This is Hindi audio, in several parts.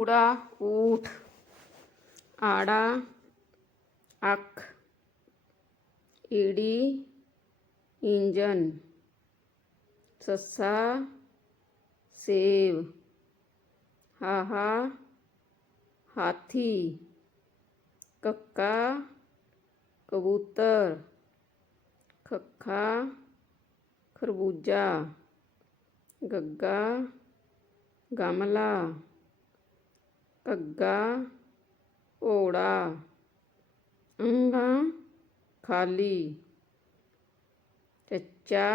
उड़ा, ऊठ, आड़ा, अख, ईडी, इंजन, सस्सा, सेव, हाहा, हाथी, कक्का, कबूतर खखा खरबूजा, गग्गा, गमला। घग्गा घोड़ा अंगा खाली चच्चा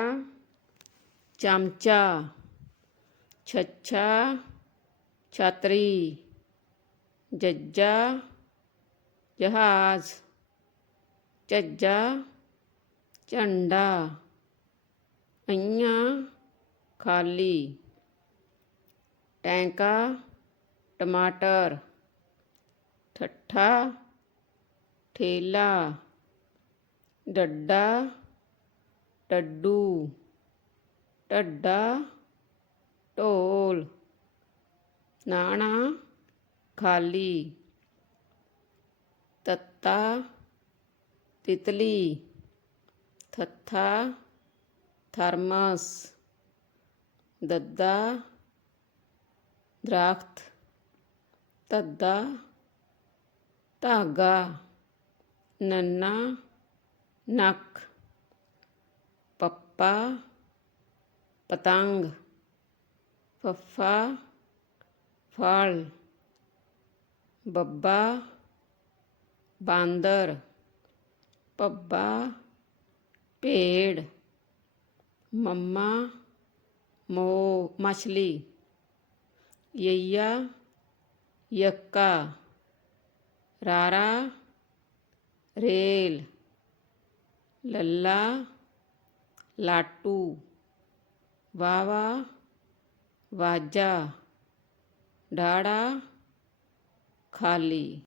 चमचा छच्छा छात्री जज्जा जहाज़ झज्जा झंडा अइयाँ खाली टैंका टमाटर, ठट्ठा, ठेला, डड्डा, टड्डू, टड्डा ढोल नाणा, खाली, तत्ता, तितली, थत्था, थर्मस, दद्दा दरख्त ਧੱਦਾ ਧਾਗਾ ਨੰਨਾ ਨੱਕ ਪੱਪਾ ਪਤੰਗ ਫੱਫਾ ਫਲ ਬੱਬਾ ਬਾਂਦਰ ਪੱਬਾ ਭੇੜ ਮੰਮਾ ਮੋ ਮਛਲੀ ਯਈਆ यक्का। रारा। रेल। लल्ला। लाटू वावा। वाजा ढाड़ा खाली।